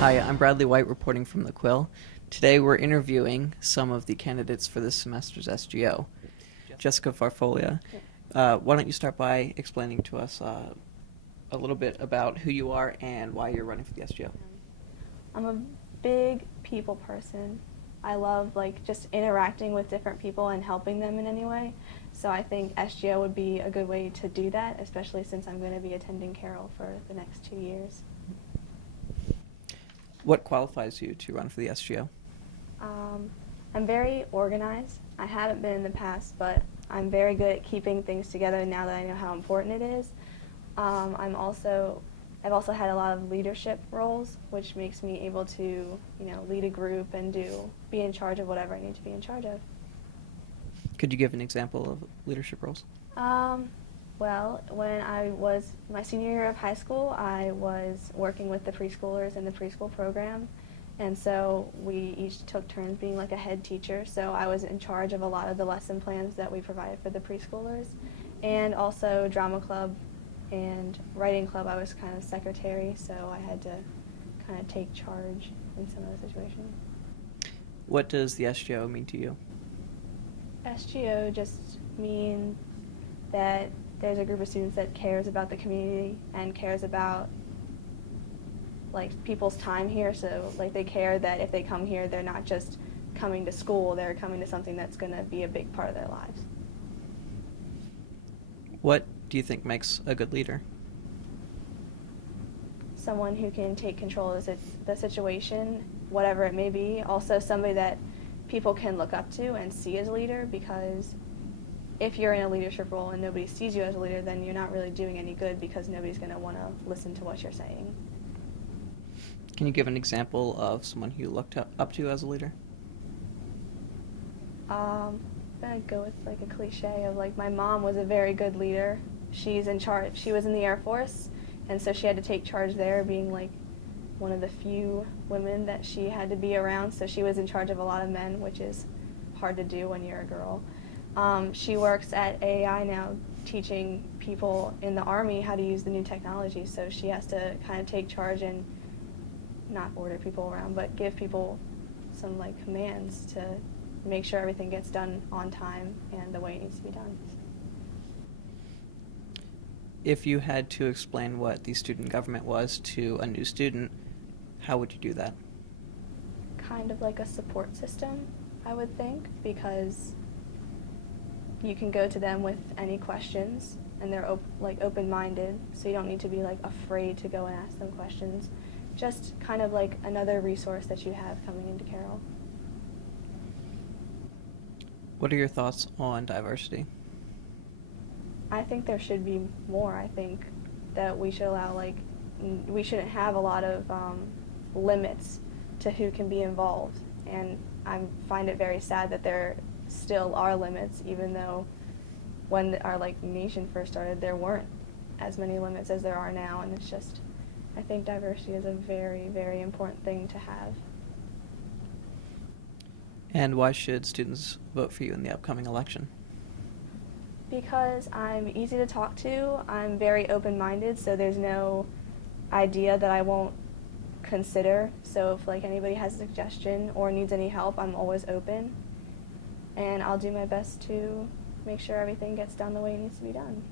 Hi, I'm Bradley White reporting from the Quill. Today we're interviewing some of the candidates for this semester's SGO. Jessica Farfoglia, why don't you start by explaining to us a little bit about who you are and why you're running for the SGO? I'm a big people person. I love just interacting with different people and helping them in any way. So I think SGO would be a good way to do that, especially since I'm going to be attending Carroll for the next 2 years. What qualifies you to run for the SGO? I'm very organized. I haven't been in the past, but I'm very good at keeping things together now that I know how important it is. I've also had a lot of leadership roles, which makes me able to, lead a group and be in charge of whatever I need to be in charge of. Could you give an example of leadership roles? Well, when I was my senior year of high school, I was working with the preschoolers in the preschool program, and so we each took turns being like a head teacher. So I was in charge of a lot of the lesson plans that we provided for the preschoolers, and also drama club and writing club. I was kind of secretary, so I had to kind of take charge in some of the situations. What does the SGO mean to you? SGO just means that there's a group of students that cares about the community and cares about people's time here. So they care that if they come here, they're not just coming to school, they're coming to something that's going to be a big part of their lives. What do you think makes a good leader? Someone who can take control of the situation, whatever it may be. Also somebody that people can look up to and see as a leader, because if you're in a leadership role and nobody sees you as a leader, then you're not really doing any good, because nobody's going to want to listen to what you're saying. Can you give an example of someone who you looked up to as a leader? I'm going to go with a cliche of my mom was a very good leader. She's in charge. She was in the Air Force, and so she had to take charge there, being one of the few women that she had to be around. So she was in charge of a lot of men, which is hard to do when you're a girl. She works at AAI now, teaching people in the Army how to use the new technology, so she has to kind of take charge and not order people around, but give people some commands to make sure everything gets done on time and the way it needs to be done. If you had to explain what the student government was to a new student, how would you do that? Kind of like a support system, I would think, because you can go to them with any questions, and they're open-minded, so you don't need to be afraid to go and ask them questions. Just kind of like another resource that you have coming into Carroll. What are your thoughts on diversity? I think there should be more. I think that we should allow we shouldn't have a lot of limits to who can be involved, and I find it very sad that there still are limits, even though when our nation first started, there weren't as many limits as there are now, and it's just, I think diversity is a very, very important thing to have. And why should students vote for you in the upcoming election? Because I'm easy to talk to, I'm very open-minded, so there's no idea that I won't consider. So if anybody has a suggestion or needs any help, I'm always open. And I'll do my best to make sure everything gets done the way it needs to be done.